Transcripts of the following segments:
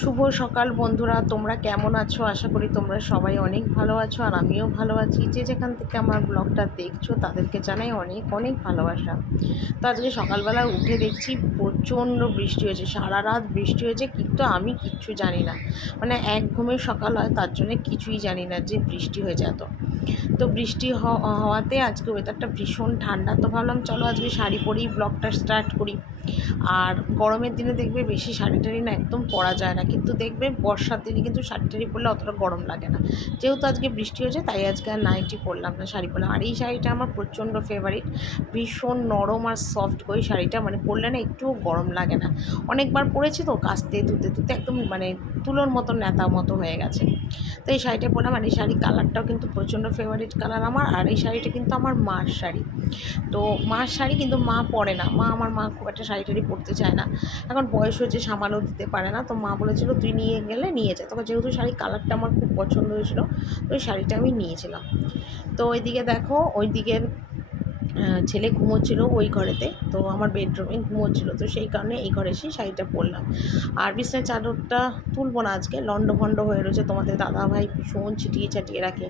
শুভ সকাল বন্ধুরা, তোমরা কেমন আছো? আশা করি তোমরা সবাই অনেক ভালো আছো, আর আমিও ভালো আছি। যে যেখান থেকে আমার ব্লগটা দেখছো তাদেরকে জানাই অনেক অনেক ভালোবাসা। তো আজকে সকালবেলা উঠে দেখছি প্রচণ্ড বৃষ্টি হয়েছে, সারা রাত বৃষ্টি হয়েছে, কিন্তু আমি কিচ্ছু জানি না। মানে এক ঘুমের সকাল হয়, তার জন্য কিছুই জানি না যে বৃষ্টি হয়ে যেত। তো বৃষ্টি হওয়াতে আজকে ওয়েদারটা ভীষণ ঠান্ডা। তো ভাবলাম চলো আজকে শাড়ি পরেই ব্লগটা স্টার্ট করি। আর গরমের দিনে দেখবে বেশি শাড়ি টাড়ি না একদম পরা যায় না, কিন্তু দেখবে বর্ষার দিনে কিন্তু শাড়ি টাড়ি পরলে অতটা গরম লাগে না। যেহেতু আজকে বৃষ্টি হয়েছে তাই আজকে আর নাইটি পরলাম না, শাড়ি পরলাম। আর এই শাড়িটা আমার প্রচণ্ড ফেভারিট, ভীষণ নরম আর সফট করে শাড়িটা, মানে পরলে না একটুও গরম লাগে না। অনেকবার পরেছি তো, কাচতে ধুতে ধুতে একদম মানে তুলোর মতো নেতা মতো হয়ে গেছে। তো এই শাড়িটা পরলাম। আর এই শাড়ির কালারটাও কিন্তু প্রচণ্ড ফেভারিট কালার আমার। আর এই শাড়িটা কিন্তু আমার মার শাড়ি। তো মার শাড়ি, কিন্তু মা পরে না, আমার মা খুব একটা শাড়ি টাড়ি পরতে চায় না, এখন বয়স হয়েছে, সামালও দিতে পারে না। তো মা বলেছিল তুই নিয়ে গেলে নিয়ে যা। তবে যেহেতু শাড়ির কালারটা আমার খুব পছন্দ হয়েছিল, তো ওই শাড়িটা আমি নিয়েছিলাম। তো ওইদিকে দেখো, ওইদিকে ছেলে ঘুমোচ্ছিল ওই ঘরেতে, তো আমার বেডরুমে ঘুমোচ্ছিল, তো সেই কারণে এই ঘরে এসে শাড়িটা পরলাম। আর বিছনার চাদরটা তুলবো না আজকে, লন্ডভন্ড হয়ে রয়েছে। তোমাদের দাদাভাই ভীষণ ছিটিয়ে ছাটিয়ে রাখে,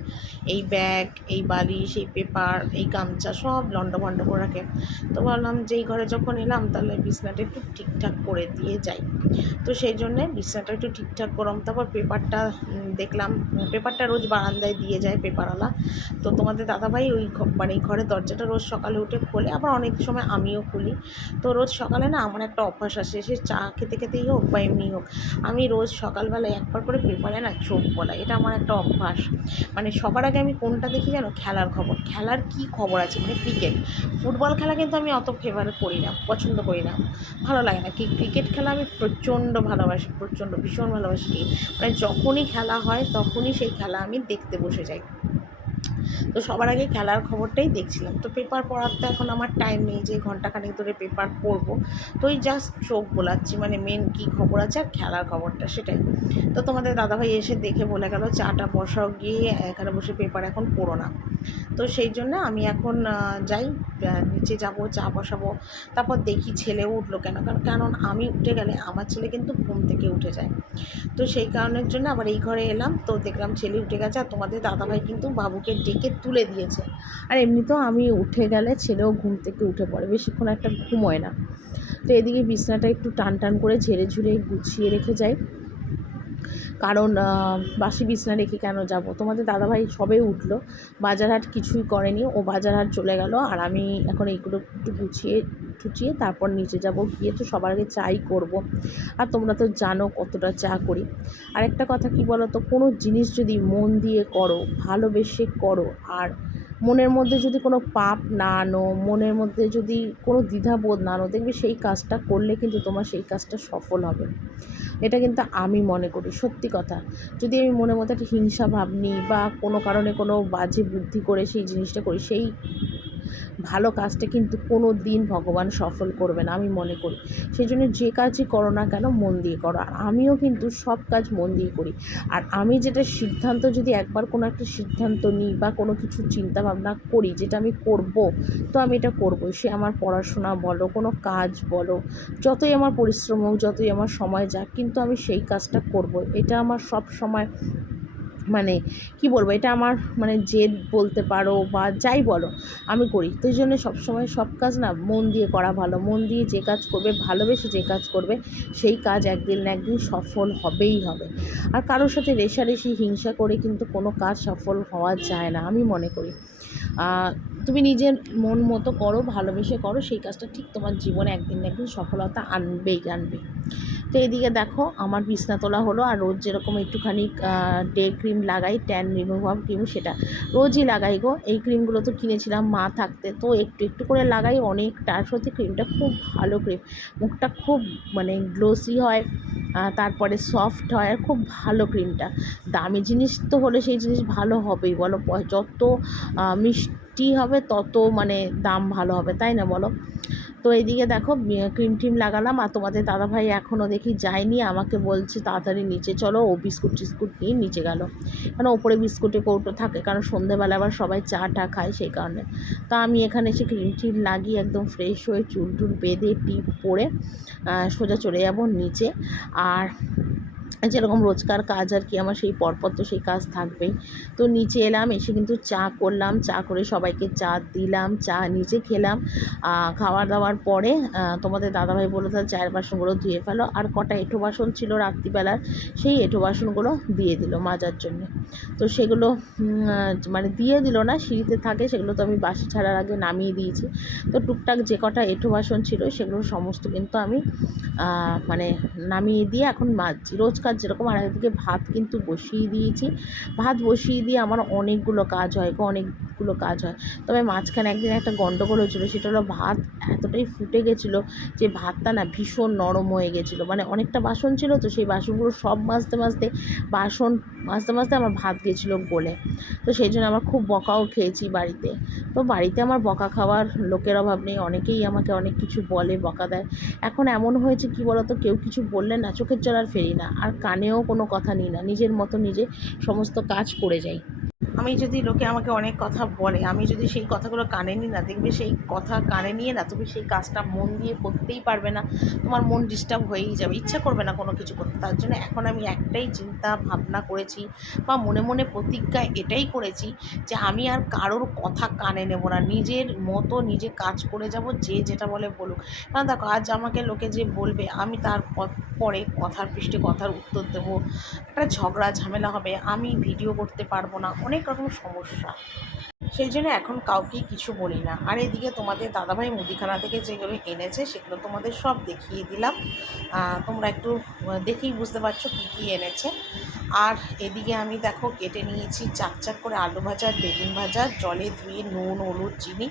এই ব্যাগ, এই বালিশ, এই পেপার, এই গামছা সব লন্ডভন্ড করে রাখে। তো ভাবলাম যে এই ঘরে যখন এলাম তাহলে বিছনাটা একটু ঠিকঠাক করে দিয়ে যাই। তো সেই জন্যে বিছনাটা একটু ঠিকঠাক করলাম। তারপর পেপারটা দেখলাম, পেপারটা রোজ বারান্দায় দিয়ে যায় পেপারওয়ালা। তো তোমাদের দাদাভাই ওই মানে এই ঘরের দরজাটা রোজ সকালে উঠে খোলে, আবার অনেক সময় আমিও খুলি। তো রোজ সকালে না আমার একটা অভ্যাস আছে, সে চা খেতে খেতেই হোক বা এমনি হোক, আমি রোজ সকালবেলায় একবার করে পেপারে না চোখ বলাই, এটা আমার একটা অভ্যাস। মানে সবার আগে আমি কোনটা দেখি জানো? খেলার খবর। খেলার কি খবর আছে, মানে ক্রিকেট, ফুটবল খেলা কিন্তু আমি অত ফেভারিট করি না, পছন্দ করি না, ভালো লাগে না। ক্রিকেট খেলা আমি প্রচণ্ড ভালোবাসি, প্রচণ্ড ভীষণ ভালোবাসি। মানে যখনই খেলা হয় তখনই সেই খেলা আমি দেখতে বসে যাই। তো সবার আগে খেলার খবরটাই দেখছিলাম। তো পেপার পড়ার তো এখন আমার টাইম নেই যে ঘন্টাখানেক ধরে পেপার পড়বো। তো ওই জাস্ট চোখ বোলাচ্ছি, মানে মেন কী খবর আছে আর খেলার খবরটা, সেটাই। তো তোমাদের দাদাভাই এসে দেখে বলে গেল চাটা বসাও গিয়ে, এখানে বসে পেপার এখন পড়ো না। তো সেই জন্য আমি এখন যাই, নিচে যাব, চা বসাবো। তারপর দেখি ছেলেও উঠলো কেন, কারণ আমি উঠে গেলে আমার ছেলে কিন্তু ঘুম থেকে উঠে যায়। তো সেই কারণের জন্য আবার এই ঘরে এলাম, তো দেখলাম ছেলে উঠে গেছে, আর তোমাদের দাদাভাই কিন্তু বাবুকে ডেকে তুলে দিয়েছে। আর এমনিতেও আমি উঠে গেলে ছেলেও ঘুম থেকে উঠে পড়ে, বেশিক্ষণ একটা ঘুমোয় না। তো এদিকে বিছনাটা একটু টান টান করে ঝেড়ে ঝুড়ে গুছিয়ে রেখে যাই, কারণ বাসি বিছনা রেখে কেন যাব। তোমাদের দাদাভাই সবে উঠলো, বাজারহাট কিছুই করেনি, ও বাজারহাট চলে গেল। আর আমি এখন এইগুলো একটু গুছিয়ে টুচিয়ে তারপর নিচে যাব, গিয়ে তো সবার আগে চাই করব। আর তোমরা তো জানো কতটা চা করি। আর একটা কথা কি বলো তো, কোনো জিনিস যদি মন দিয়ে করো, ভালোবেসে করো, আর মনের মধ্যে যদি কোনো পাপ না আনো, মনের মধ্যে যদি কোনো দ্বিধাবোধ না আনো, দেখবে সেই কাজটা করলে কিন্তু তোমার সেই কাজটা সফল হবে। এটা কিন্তু আমি মনে করি, সত্যি কথা। যদি আমি মনের মধ্যে একটা হিংসা ভাব নিই বা কোনো কারণে কোনো বাজে বুদ্ধি করে সেই জিনিসটা করি, সেই ভালো কাজটা কিন্তু কোনো দিন ভগবান সফল করবে না, আমি মনে করি। সেই জন্য যে কাজই করো না কেন মন দিয়ে করো। আর আমিও কিন্তু সব কাজ মন দিয়ে করি। আর আমি যেটা সিদ্ধান্ত, যদি একবার কোনো একটা সিদ্ধান্ত নিই বা কোনো কিছু চিন্তাভাবনা করি যেটা আমি করব, তো আমি এটা করবই। সে আমার পড়াশোনা বলো, কোনো কাজ বলো, যতই আমার পরিশ্রম হোক, যতই আমার সময় যাক, কিন্তু আমি সেই কাজটা করব। এটা আমার সব সময়, মানে কি বলবো, এটা আমার মানে জেদ বলতে পারো বা যাই বলো, আমি করি। তো এই জন্য সবসময় সব কাজ না মন দিয়ে করা ভালো। মন দিয়ে যে কাজ করবে, ভালোবেসে যে কাজ করবে, সেই কাজ একদিন না একদিন সফল হবেই হবে। আর কারোর সাথে রেষারেষি হিংসা করে কিন্তু কোনো কাজ সফল হওয়া যায় না, আমি মনে করি। তুমি নিজের মন মতো করো, ভালোবেসে করো, সেই কাজটা ঠিক তোমার জীবনে একদিন না একদিন সফলতা আনবেই আনবে। তো এদিকে দেখো আমার বিছনা তোলা হলো। আর রোজ যেরকম একটুখানি ডে ক্রিম লাগাই, ট্যান রিমুভার ক্রিম, সেটা রোজই লাগাই গো। এই ক্রিমগুলো তো কিনেছিলাম মা থাকতে, তো একটু একটু করে লাগাই অনেকটা। আর সত্যি ক্রিমটা খুব ভালো ক্রিম, মুখটা খুব মানে গ্লোসি হয়, তারপরে সফট হয়, আর খুব ভালো ক্রিমটা। দামি জিনিস তো হলে সেই জিনিস ভালো হবেই বলো, যত মিষ্টি হবে তত মানে দাম ভালো হবে, তাই না বলো? তো এইদিকে দেখো ক্রিম ট্রিম লাগালাম। আর তোমাদের দাদাভাই এখনও দেখি যায়নি, আমাকে বলছে তাড়াতাড়ি নিচে চলো। ও বিস্কুট টিস্কুট নিয়ে নিচে গেল, কারণ ওপরে বিস্কুটের কৌটো থাকে, কারণ সন্ধ্যেবেলা আবার সবাই চা টা খায়, সেই কারণে। তা আমি এখানে এসে ক্রিম ট্রিম লাগিয়ে একদম ফ্রেশ হয়ে চুল টুল বেঁধে টিপ পরে সোজা চলে যাব নিচে। আর যেরকম রোজকার কাজ আর কি, আমার সেই পরপর তো সেই কাজ থাকবেই। তো নিচে এলাম, এসে কিন্তু চা করলাম, চা করে সবাইকে চা দিলাম, চা নিজে খেলাম। খাওয়ার দাওয়ার পরে তোমাদের দাদাভাই বললো তাহলে চায়ের বাসনগুলো ধুয়ে ফেলো, আর কটা এঁঠো বাসন ছিল রাত্রিবেলার, সেই এঁঠো বাসনগুলো দিয়ে দিল মাজার জন্যে। তো সেগুলো মানে দিয়ে দিল না, সিঁড়িতে থাকে, সেগুলো তো আমি বাসি ছাড়ার আগে নামিয়ে দিয়েছি। তো টুকটাক যে কটা এঁঠো বাসন ছিল সেগুলো সমস্ত কিন্তু আমি মানে নামিয়ে দিয়ে এখন মাজছি রোজকার যেরকম। আর একদিকে ভাত কিন্তু বসিয়ে দিয়েছি, ভাত বসিয়ে দিয়ে আমার অনেকগুলো কাজ হয় গো, অনেকগুলো কাজ হয়। তবে মাঝখানে একদিন একটা গন্ডগোল হয়েছিলো, সেটা হলো ভাত এতটাই ফুটে গেছিলো যে ভাতটা না ভীষণ নরম হয়ে গেছিলো। মানে অনেকটা বাসন ছিল তো, সেই বাসনগুলো সব মাজতে মাজতে আমার ভাত গেছিলো গলে। তো সেই জন্য আমার খুব বকাও খেয়েছি বাড়িতে। তো বাড়িতে আমার বকা খাওয়ার লোকের অভাব নেই, অনেকেই আমাকে অনেক কিছু বলে, বকা দেয়। এখন এমন হয়েছে কি বলতো, কেউ কিছু বললে না চোখের জল আর ফেরি না, আর কানেও কোনো কথা নিই না, নিজের মতো নিজে সমস্ত কাজ করে যাই। আমি যদি লোকে আমাকে অনেক কথা বলে, আমি যদি সেই কথাগুলো কানে নিই না, দেখবে সেই কথা কানে নিয়ে না তুমি সেই কাজটা মন দিয়ে করতেই পারবে না, তোমার মন ডিস্টার্ব হয়েই যাবে, ইচ্ছা করবে না কোনো কিছু করতে। তার জন্য এখন আমি একটাই চিন্তা ভাবনা করেছি বা মনে মনে প্রতিজ্ঞা এটাই করেছি যে আমি আর কারোর কথা কানে নেব না, নিজের মতো নিজে কাজ করে যাব, যে যেটা বলে বলুক। কারণ দেখো, আজ আমাকে লোকে যে বলবে, আমি তার পরে কথার পৃষ্ঠে কথার উত্তর দেবো, একটা ঝগড়া ঝামেলা হবে, আমি ভিডিও করতে পারবো না, অনেক রকম সমস্যা। সেই জন্য এখন কাউকেই কিছু বলি না। আর এদিকে তোমাদের দাদাভাই মুদিখানা থেকে যেগুলো এনেছে সেগুলো তোমাদের সব দেখিয়ে দিলাম, তোমরা একটু দেখেই বুঝতে পারছো কী কী এনেছে। আর এদিকে আমি দেখো কেটে নিয়েছি চাকচাক করে আলু ভাজা আর বেগুন ভাজা, জলে ধুয়ে নুন হলুদ চিনি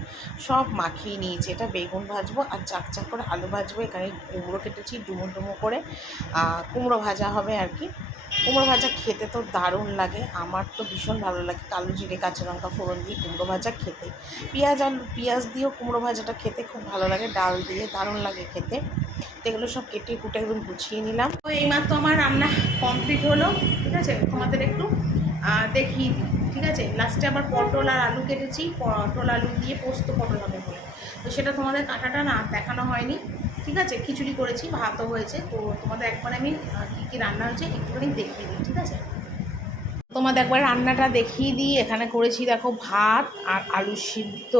সব মাখিয়ে নিয়েছি। এটা বেগুন ভাজবো আর চাকচাক করে আলু ভাজবো। এখানে কুমড়ো কেটেছি ডুমো ডুমো করে, কুমড়ো ভাজা হবে আর কি। কুমড়ো ভাজা খেতে তো দারুণ লাগে, আমার তো ভীষণ ভালো লাগে কালো জিরে কাঁচা লঙ্কা ফোড়ন দিয়ে কুমড়ো ভাজা খেতে। পেঁয়াজ দিয়েও কুমড়ো ভাজাটা খেতে খুব ভালো লাগে, ডাল দিয়ে দারুণ লাগে খেতে। তো এগুলো সব কেটে কুটে একদম গুছিয়ে নিলাম। তো এইমাত্র আমার রান্না কমপ্লিট হলো, ঠিক আছে, তোমাদের একটু দেখিয়ে দিই, ঠিক আছে। লাস্টে আবার পটল আর আলু কেটেছি, পটল আলু দিয়ে পোস্ত পটল হবে বলে, তো সেটা তোমাদের কাটাটা না দেখানো হয়নি, ঠিক আছে। খিচুড়ি করেছি, ভাতও হয়েছে, তো তোমাদের একবার আমি কী কী রান্না হয়েছে একটুখানি দেখিয়ে দিই, ঠিক আছে। তোমাদের একবার রান্নাটা দেখিয়ে দিই। এখানে করেছি দেখো ভাত আর আলু সিদ্ধ,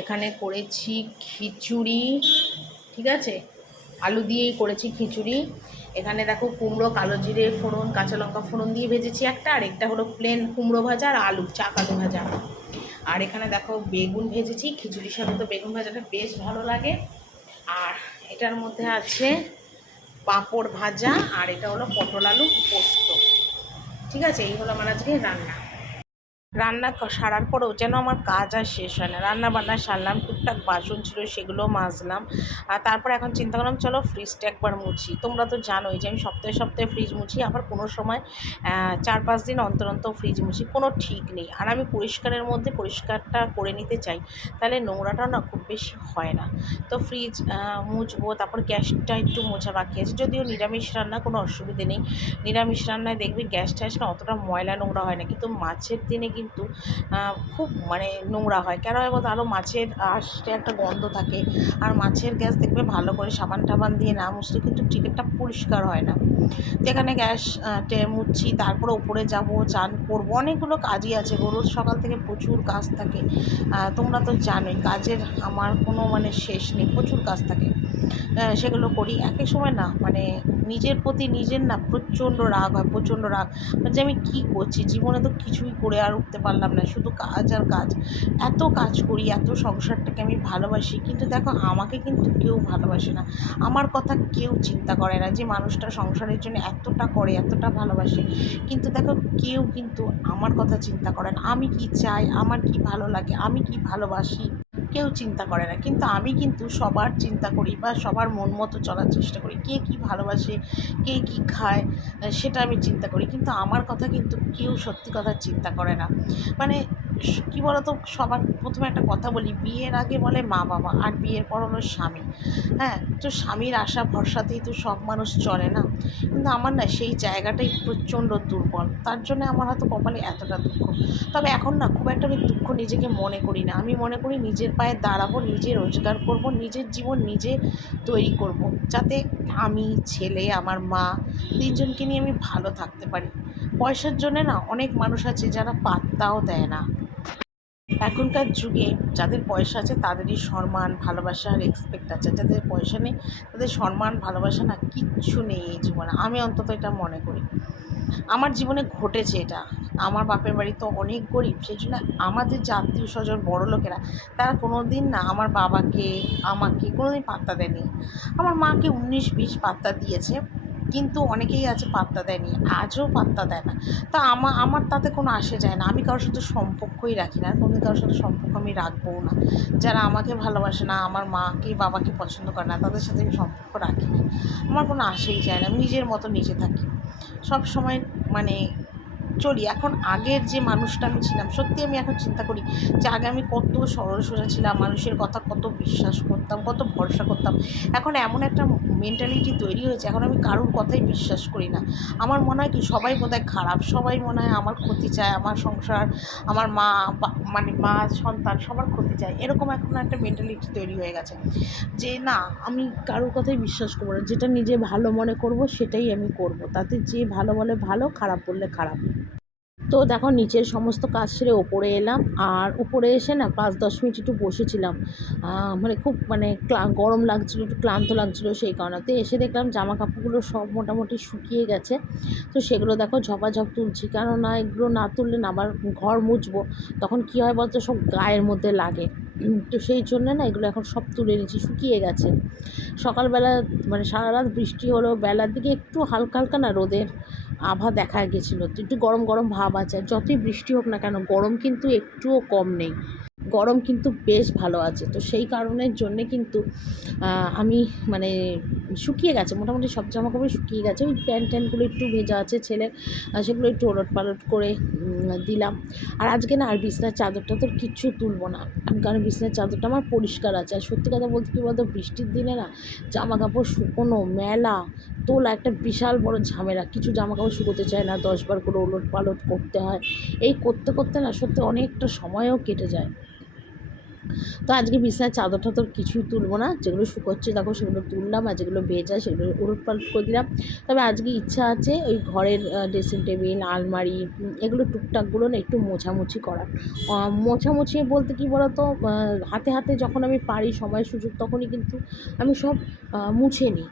এখানে করেছি খিচুড়ি, ঠিক আছে, আলু দিয়েই করেছি খিচুড়ি। এখানে দেখো কুমড়ো কালো জিরে ফোড়ন কাঁচা লঙ্কা ফোড়ন দিয়ে ভেজেছি একটা, আর একটা হলো প্লেন কুমড়ো ভাজা আর আলু আলু ভাজা। আর এখানে দেখো বেগুন ভেজেছি, খিচুড়ির সাথে তো বেগুন ভাজাটা বেশ ভালো লাগে। আর এটার মধ্যে আছে পাঁপড় ভাজা, আর এটা হলো পটল আলু পোস্ত, ঠিক আছে। এই হলো আমার আজকে রান্না। রান্না সারার পরেও যেন আমার কাজ আর শেষ হয় না, রান্না বান্না সারলাম, টুকটাক বাসন ছিল সেগুলো মাজলাম। আর তারপর এখন চিন্তা করলাম চলো ফ্রিজটা একবার মুছি। তোমরা তো জানোই যে আমি সপ্তাহে সপ্তাহে ফ্রিজ মুছি, আবার কোনো সময় 4-5 দিন অন্তর অন্তর ফ্রিজ মুছি, কোনো ঠিক নেই। আর আমি পরিষ্কারের মধ্যে পরিষ্কারটা করে নিতে চাই, তাহলে নোংরাটাও না খুব বেশি হয় না। তো ফ্রিজ মুছবো, তারপর গ্যাসটা একটু মোছা বাকি আছে, যদিও নিরামিষ রান্না কোনো অসুবিধে নেই। নিরামিষ রান্নায় দেখবি গ্যাস ট্যাস না অতটা ময়লা নোংরা হয় না, কিন্তু মাছের দিনে কিন্তু খুব মানে নোংরা হয়। কেন হয় বলতো, আরও মাছের আসতে একটা গন্ধ থাকে, আর মাছের গ্যাস দেখবে ভালো করে সাবান টাবান দিয়ে না মুছলে কিন্তু টিকিটটা পরিষ্কার হয় না। তো এখানে গ্যাস মুছছি, তারপরে উপরে যাব, চান করবো, অনেকগুলো কাজই আছে, রোজ সকাল থেকে প্রচুর কাজ থাকে। তোমরা তো জানোই কাজের আমার কোনো মানে শেষ নেই, প্রচুর কাজ থাকে, সেগুলো করি। এক এক সময় না মানে নিজের প্রতি নিজের না প্রচণ্ড রাগ হয়, প্রচণ্ড রাগ যে আমি কী করছি জীবনে, তো কিছুই করে আর উঠতে পারলাম না, শুধু কাজ আর কাজ। এত কাজ করি, এত সংসারটাকে আমি ভালোবাসি, কিন্তু দেখো আমাকে কিন্তু কেউ ভালোবাসে না, আমার কথা কেউ চিন্তা করে না। যে মানুষটা সংসারের জন্য এতটা করে, এতটা ভালোবাসে, কিন্তু দেখো কেউ কিন্তু আমার কথা চিন্তা করে না, আমি কি চাই, আমার কি ভালো লাগে, আমি কি ভালোবাসি, কেউ চিন্তা করে না। কিন্তু আমি কিন্তু সবার চিন্তা করি বা সবার মন মতো চলার চেষ্টা করি, কে কী ভালোবাসে, কে কী খায়, সেটা আমি চিন্তা করি, কিন্তু আমার কথা কিন্তু কেউ সত্যি কথা চিন্তা করে না। মানে কী বলতো, সবার প্রথমে একটা কথা বলি, বিয়ের আগে বলে মা বাবা, আর বিয়ের পর হলো স্বামী। হ্যাঁ, তো স্বামীর আশা ভরসাতেই তো সব মানুষ চলে না। কিন্তু আমার না সেই জায়গাটাই প্রচণ্ড দুর্বল, তার জন্য আমার হয়তো কপালে এতটা দুঃখ। তবে এখন না খুব একটা আমি দুঃখ নিজেকে মনে করি না। আমি মনে করি নিজের পায়ে দাঁড়াবো, নিজে রোজগার করব, নিজের জীবন নিজে তৈরি করব, যাতে আমি, ছেলে, আমার মা, তিনজনকে নিয়ে আমি ভালো থাকতে পারি। পয়সার জন্যে না অনেক মানুষ আছে যারা পাত্তাও দেয় না। এখনকার যুগে যাদের পয়সা আছে তাদেরই সম্মান, ভালোবাসা, রেসপেক্ট আছে। যাদের পয়সা নেই তাদের সম্মান, ভালোবাসা না কিচ্ছু নেই এই জীবনে। আমি অন্তত এটা মনে করি। আমার জীবনে ঘটেছে এটা। আমার বাপের বাড়ি তো অনেক গরিব, সেই জন্য আমাদের যে আত্মীয় স্বজন বড় লোকেরা, তারা কোনো দিন না আমার বাবাকে, আমাকে কোনো দিন পাত্তা দেয়নি। আমার মাকে 19-20 পাত্তা দিয়েছে, কিন্তু অনেকেই আছে পাত্তা দেয়নি, আজও পাত্তা দেয় না। তা আমার তাতে কোনো আসে যায় না। আমি কারোর সাথে সম্পর্কই রাখি না, কোনোদিন কারোর সাথে সম্পর্ক আমি রাখবও না। যারা আমাকে ভালোবাসে না, আমার মাকে বাবাকে পছন্দ করে না, তাদের সাথে আমি সম্পর্ক রাখি না। আমার কোনো আসেই যায় না, আমি নিজের মতো নিজে থাকি সব সময়, মানে চলি। এখন আগের যে মানুষটা আমি ছিলাম, সত্যি আমি এখন চিন্তা করি যে আগে আমি কত সরল সোজা ছিলাম, মানুষের কথা কত বিশ্বাস করতাম, কত ভরসা করতাম। এখন এমন একটা মেন্টালিটি তৈরি হয়েছে, এখন আমি কারোর কথাই বিশ্বাস করি না। আমার মনে হয় কি, সবাই বোধহয় খারাপ, সবাই মনে হয় আমার ক্ষতি চায়, আমার সংসার, আমার মা, মানে মা, সন্তান সবার ক্ষতি চায়, এরকম এখন একটা মেন্টালিটি তৈরি হয়ে গেছে যে না, আমি কারোর কথাই বিশ্বাস করবো না, যেটা নিজে ভালো মনে করব সেটাই আমি করব, তাতে যে ভালো বলে ভালো, খারাপ বললে খারাপ। তো দেখো নিচের সমস্ত কাজ সেরে ওপরে এলাম, আর উপরে এসে না 5-10 মিনিট একটু বসেছিলাম। মানে খুব মানে গরম লাগছিলো, একটু ক্লান্ত লাগছিলো, সেই কারণে তো এসে দেখলাম জামা কাপড়গুলো সব মোটামুটি শুকিয়ে গেছে। তো সেগুলো দেখো ঝপাঝপ তুলছি, কেননা এগুলো না তুললে না আবার ঘর মুছবো, তখন কী হয় বলতো, সব গায়ের মধ্যে লাগে। তো সেই জন্য না এগুলো এখন সব তুলে নিচ্ছি, শুকিয়ে গেছে। সকালবেলা মানে সারা রাত বৃষ্টি হলো, বেলার দিকে একটু হালকা হালকা না রোদের আভা দেখা গেছিলো, তো একটু গরম গরম ভাব আছে। আর যতই বৃষ্টি হোক না কেন, গরম কিন্তু একটুও কম নেই, গরম কিন্তু বেশ ভালো আছে। তো সেই কারণের জন্যে কিন্তু আমি মানে শুকিয়ে গেছে, মোটামুটি সব জামাকাপড় শুকিয়ে গেছে। ওই প্যান্ট ট্যান্টগুলো একটু ভেজা আছে ছেলের, সেগুলো একটু ওলট পালট করে দিলাম। আর আজকে না আর বিছনার চাদরটা তো কিচ্ছু তুলবো না, কারণ বিছনার চাদরটা আমার পরিষ্কার আছে। আর সত্যি কথা বলতে কী বলতো, বৃষ্টির দিনে না জামা কাপড় শুকোনো, মেলা, তোলা একটা বিশাল বড় ঝামেলা। কিছু জামা কাপড় শুকোতে চায় না, 10 বার করে ওলট পালট করতে হয়। এই করতে করতে না সত্যি অনেকটা সময়ও কেটে যায়। তো আজকে বিছানার চাদর টাদর কিছুই তুলবো না, যেগুলো শুকোচ্ছে দেখো সেগুলো তুললাম, আর যেগুলো ভেজা সেগুলো উলট পালট করে দিলাম। তবে আজকে ইচ্ছা আছে ওই ঘরের ড্রেসিং টেবিল, আলমারি, এগুলো টুকটাকগুলো না একটু মোছামুছি করার। মোছামুছি বলতে কী বলতো, হাতে হাতে যখন আমি পারি, সময় সুযোগ, তখনই কিন্তু আমি সব মুছে নিই।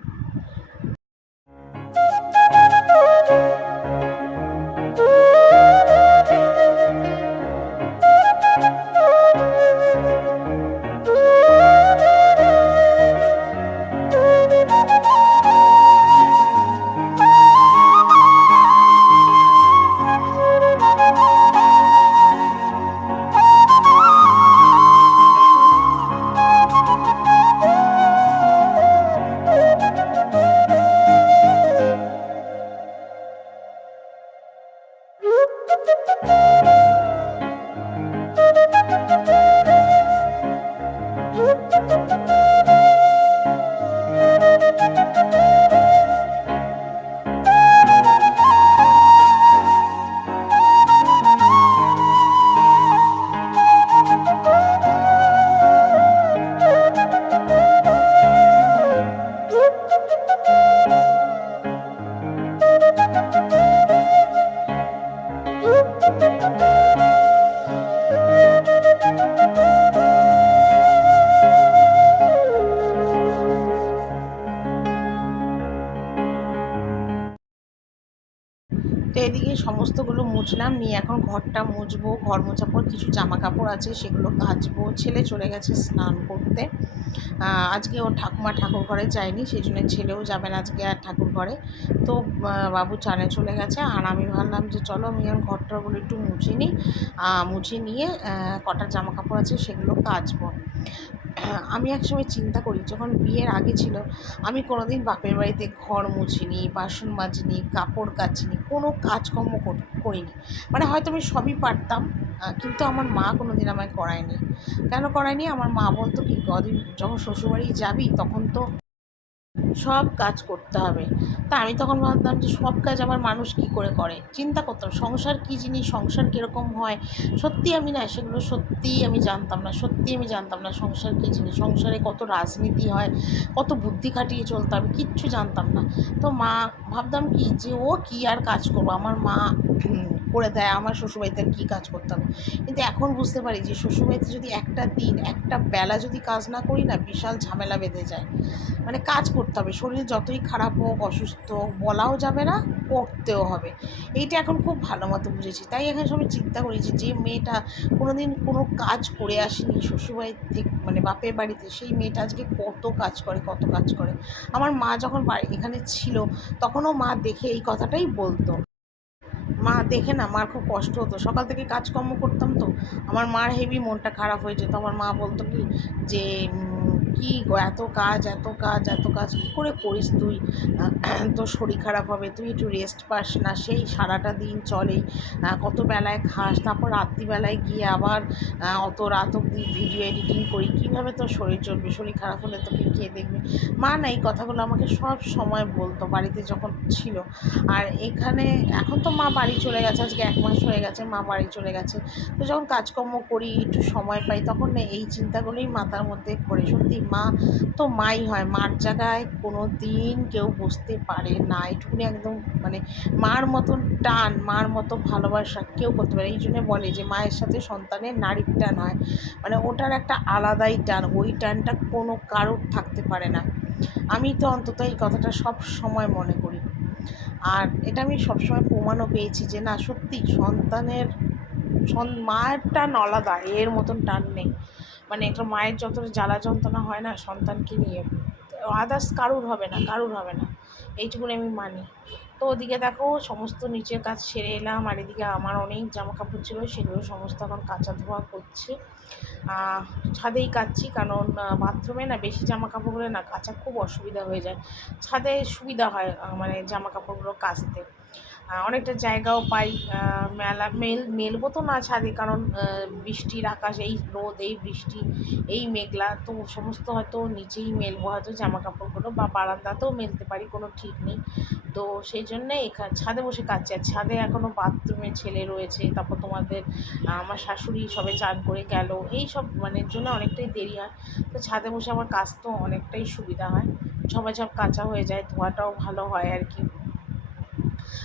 তো এদিকে সমস্তগুলো মুছলাম, নিয়ে এখন ঘরটা মুছবো। ঘর মোছার পর কিছু জামা কাপড় আছে সেগুলো কাচবো। ছেলে চলে গেছে স্নান করতে। আজকে ওর ঠাকুমা ঠাকুর ঘরে যায়নি, সেই জন্য ছেলেও যাবে না আজকে আর ঠাকুর ঘরে। তো বাবু চানে চলে গেছে, আর আমি ভাবলাম যে চলো আমি এখন ঘরটাগুলো একটু মুছে নিই। মুছে নিয়ে কটা জামা কাপড় আছে সেগুলো কাচবো। আমি একসময় চিন্তা করি, যখন বিয়ের আগে ছিল আমি কোনোদিন বাপের বাড়িতে ঘর মুছিনি, বাসন মাজিনি, কাপড় কাচিনি, কোনো কাজকর্ম করিনি। মানে হয়তো আমি সবই পারতাম, কিন্তু আমার মা কোনোদিন আমায় করায়নি। কেন করায়নি? আমার মা বলতো কি, কদিন যখন শ্বশুরবাড়ি যাবি তখন তো সব কাজ করতে হবে। তা আমি তখন ভাবতাম যে সব কাজ আবার মানুষ কী করে করে? চিন্তা করতাম সংসার কী জিনিস, সংসার কীরকম হয়? সত্যি আমি না সেগুলো সত্যিই আমি জানতাম না, সত্যিই আমি জানতাম না সংসার কী জিনিস, সংসারে কত রাজনীতি হয়, কত বুদ্ধি খাটিয়ে চলতে হবে, কিচ্ছু জানতাম না। তো মা, ভাবতাম কি যে ও কী আর কাজ করবো, আমার মা করে দেয়, আমার শ্বশুরবাড়িতে আর কী কাজ করতে হবে। কিন্তু এখন বুঝতে পারি যে শ্বশুরবাড়িতে যদি একটা দিন, একটা বেলা যদি কাজ না করি না, বিশাল ঝামেলা বেঁধে যায়। মানে কাজ করতে হবে, শরীর যতই খারাপ হোক, অসুস্থ হোক, বলাও যাবে না, করতেও হবে। এইটা এখন খুব ভালো মতো বুঝেছি। তাই এখন সবাই চিন্তা করি যে যে মেয়েটা কোনোদিন কোনো কাজ করে আসেনি শ্বশুরবাড়ির থেকে, মানে বাপের বাড়িতে, সেই মেয়েটা আজকে কত কাজ করে, কত কাজ করে। আমার মা যখন এখানে ছিল তখনও মা দেখে এই কথাটাই বলতো। মা দেখে না মার খুব কষ্ট হতো, সকাল থেকে কাজকর্ম করতাম তো আমার মার হেভি মনটা খারাপ হয়ে যেত। আমার মা বলতো কি যে কী গো, এত কাজ, এত কাজ, এত কাজ কী করে করিস তুই? তোর শরীর খারাপ হবে, তুই একটু রেস্ট পাস না, সেই সারাটা দিন চলে, কত বেলায় খাস, তারপর রাত্রিবেলায় গিয়ে আবার অত রাত অবধি ভিডিও এডিটিং করি, কীভাবে তোর শরীর চলবে? শরীর খারাপ হলে তোকে কে দেখবে? মা না এই কথাগুলো আমাকে সব সময় বলতো বাড়িতে যখন ছিল। আর এখানে এখন তো মা বাড়ি চলে গেছে, আজকে 1 মাস হয়ে গেছে মা বাড়ি চলে গেছে। তো যখন কাজকর্ম করি, একটু সময় পাই, তখন না এই চিন্তাগুলোই মাথার মধ্যে ঘোরে। সত্যি মা তো মাই হয়, মার জায়গায় কোনো দিন কেউ বসতে পারে না। এইটুকুনি একদম, মানে মার মতন টান, মার মতো ভালোবাসা কেউ করতে পারে। এই জন্যে বলে যে মায়ের সাথে সন্তানের নারীর টান হয়, মানে ওটার একটা আলাদাই টান, ওই টানটা কোনো কারোর থাকতে পারে না। আমি তো অন্তত এই কথাটা সব সময় মনে করি। আর এটা আমি সবসময় প্রমাণও পেয়েছি যে না, সত্যি সন্তানের মায়ের টান আলাদা, এর মতন টান নেই। মানে একটা মায়ের যতটা জ্বালা যন্ত্রণা হয় না সন্তানকে নিয়ে, আদার্স কারুর হবে না, কারুর হবে না, এইটুকুনি আমি মানি। তো ওদিকে দেখো সমস্ত নিচের কাজ সেরে এলাম, আর এদিকে আমার অনেক জামা কাপড় ছিল, সেগুলো সমস্ত এখন কাচা ধোয়া করছি। ছাদেই কাচ্ছি, কারণ বাথরুমে না বেশি জামা কাপড়গুলো না কাচা খুব অসুবিধা হয়ে যায়। ছাদে সুবিধা হয় মানে জামা কাপড়গুলো কাচতে, অনেকটা জায়গাও পাই। মেলবো তো না ছাদে, কারণ বৃষ্টির আকাশ, এই রোদ, এই বৃষ্টি, এই মেঘলা, তো সমস্ত হয়তো নিচেই মেলবো হয়তো জামা কাপড়গুলো, বা বারান্দাতেও মেলতে পারি, কোনো ঠিক নেই। তো সেই জন্যে এখানে ছাদে বসে কাচ্ছি। আর ছাদে এখনও বাথরুমে ছেলে রয়েছে, তারপর তোমাদের আমার শাশুড়ি সবে চান করে গেল, এই সব মানে জন্য অনেকটাই দেরি হয়। তো ছাদে বসে আমার কাজ তো অনেকটাই সুবিধা হয়, ঝপাঝপ কাচা হয়ে যায়, ধোয়াটাও ভালো হয় আর কি।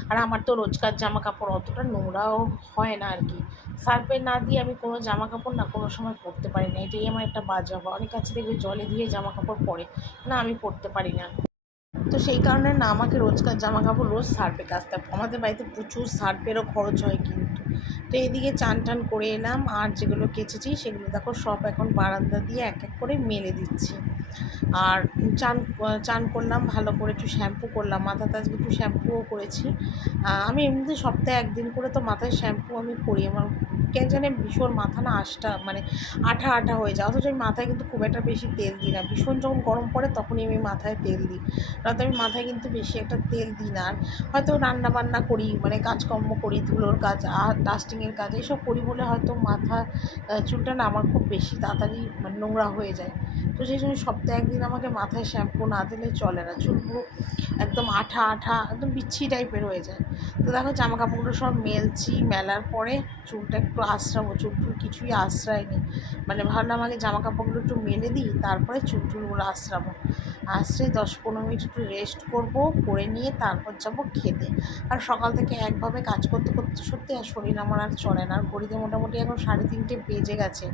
আর আমার তো রোজকার জামা কাপড় অতটা নোংরাও হয় না আর কি। সার্ফে না দিয়ে আমি কোনো জামা কাপড় না কোনো সময় পরতে পারি না, এটাই আমার একটা বাজে অভ্যাস। অনেক কাছে দেখবে জলে দিয়ে জামা কাপড় পরে, না আমি পরতে পারি না। তো সেই কারণে না আমাকে রোজকার জামা কাপড় রোজ সার্ফে কাচতে হয়। আমাদের বাড়িতে প্রচুর সার্ফেরও খরচ হয় কিন্তু। তো এদিকে চান টান করে এলাম, আর যেগুলো কেচেছি সেগুলো দেখো সব এখন বারান্দা দিয়ে এক এক করে মেলে দিচ্ছি। আর চান চান করলাম ভালো করে, একটু শ্যাম্পু করলাম, মাথাতে আজকে একটু শ্যাম্পুও করেছি। আমি এমনিতে সপ্তাহে 1 দিন করে তো মাথায় শ্যাম্পু আমি করি। আমার কেন জানি ভীষণ মাথা না মানে আঠা আঠা হয়ে যায়, অথচ আমি মাথায় কিন্তু খুব একটা বেশি তেল দিই না। ভীষণ যখন গরম পড়ে তখনই আমি মাথায় তেল দিই, নয়তো আমি মাথায় কিন্তু বেশি একটা তেল দিই না। আর হয়তো রান্না বান্না করি, মানে কাজকর্ম করি, ধুলোর কাজ আর ডাস্টিংয়ের কাজ এইসব করি বলে হয়তো মাথা চুলটা না আমার খুব বেশি তাড়াতাড়ি মানে নোংরা হয়ে যায়। তো সেই জন্য সপ্তাহে 1 দিন আমাকে মাথায় শ্যাম্পু না দিলে চলে না, চুলগুলো একদম আঠা আঠা, একদম বিচ্ছি টাইপের হয়ে যায়। তো দেখো জামা কাপড়গুলো সব মেলছি, মেলার পরে চুলটা একটু আঁচড়াবো, চুল টুল কিছুই আঁচড়ায়নি, মানে ভাবলাম আগে জামা কাপড়গুলো একটু মেলে দিই, তারপরে চুল টুলগুলো আঁচড়াবো। আঁচড়ে 10-15 মিনিট একটু রেস্ট করবো, করে নিয়ে তারপর যাবো খেতে। আর সকাল থেকে একভাবে কাজ করতে করতে সত্যি আর শরীর আমার আর চলে না। আর ঘড়িতে মোটামুটি এখন 3:30 বেজে গেছে,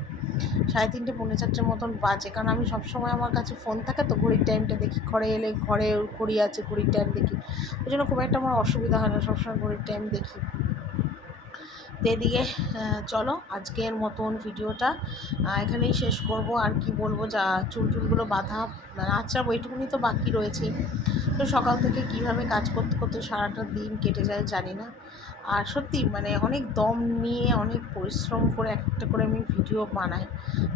3:30 পৌনে 4টের মতন বাজে, কারণ আমি সবসময় আমার কাছে ফোন থাকে তো ঘড়ির টাইমটা দেখি, ঘরে এলে ঘরে ঘড়ি আছে, ঘড়ির টাইম দেখি, ওই জন্য খুব একটা আমার অসুবিধা হয় না, সবসময় ঘড়ির টাইম দেখি। তো এদিকে চলো আজকের মতন ভিডিওটা এখানেই শেষ করব। আর কি বলবো, যা চুলগুলো বাঁধা আঁচড়াবো এইটুকুনি তো বাকি রয়েছে। তো সকাল থেকে কিভাবে কাজ করতে করতে সারাটা দিন কেটে যায় জানি না। আর সত্যি মানে অনেক দম নিয়ে অনেক পরিশ্রম করে একটা করে আমি ভিডিও বানাই।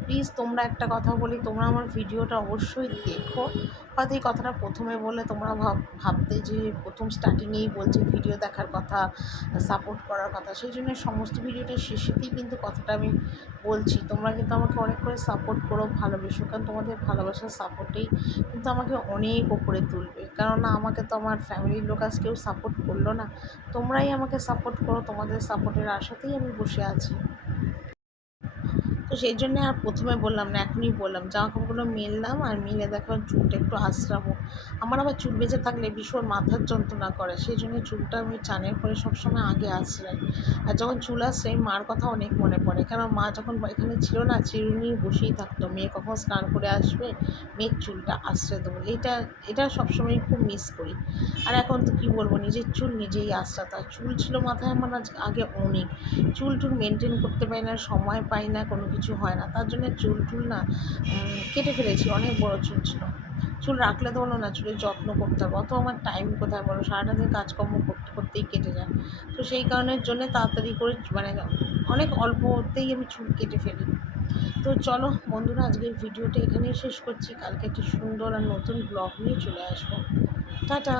প্লিজ তোমরা একটা কথা বলি, তোমরা আমার ভিডিওটা অবশ্যই দেখো। হয়তো এই কথাটা প্রথমে বললে তোমরা ভাবতে যে প্রথম স্টার্টিংয়েই বলছে ভিডিও দেখার কথা, সাপোর্ট করার কথা। সেই জন্য সমস্ত ভিডিওটার শেষেতেই কিন্তু কথাটা আমি বলছি। তোমরা কিন্তু আমাকে অনেক করে সাপোর্ট করো, ভালোবেসো, কারণ তোমাদের ভালোবাসার সাপোর্টেই কিন্তু আমাকে অনেক ওপরে তুলবে। কেননা আমাকে তো আমার ফ্যামিলির লোক আজ কেউ সাপোর্ট করলো না, তোমরাই আমাকে সাপোর্ট করো। তোমাদের সাপোর্টের আশাতেই আমি বসে আছি। তো সেই জন্যে আর প্রথমে বললাম না, এখনই বললাম জামা কাপড়গুলো মেললাম, আর মেলে দেখো চুলটা একটু আঁচড়াবো। আমার আবার চুল বেঁচে থাকলে ভীষণ মাথার যন্ত্রণা করে, সেই জন্য চুলটা আমি চানের পরে সবসময় আগে আঁচড়াই। আর যখন চুল আঁচড়াই মার কথা অনেক মনে পড়ে, কারণ মা যখন এখানে ছিল না চিরুনি বসেই থাকতো, মেয়ে কখন স্নান করে আসবে, মেয়ের চুলটা আঁচড়ে দেবো, এটা সবসময় খুব মিস করি। আর এখন তো কী বলবো, নিজের চুল নিজেই আঁচড়াতে হয়। চুল ছিল মাথায় আমার আগে অনেক, চুল টুল মেনটেন করতে পারি না, সময় পাই না, কোনো কিছু হয় না, তার জন্য চুল না কেটে ফেলেছি। অনেক বড় চুল ছিল, চুল রাখলে তো হলো না, চুলের যত্ন করতে হবে, অত আমার টাইম কোথায় বলো, সারাটা দিন কাজকর্ম করতে করতেই কেটে যায়। তো সেই কারণের জন্য তাড়াতাড়ি করে মানে অনেক অল্পতেই আমি চুল কেটে ফেলি। তো চলো বন্ধুরা, আজকের ভিডিওটা এখানেই শেষ করছি। কালকে একটা সুন্দর আর নতুন ব্লগ নিয়ে চলে আসবো। টাটা।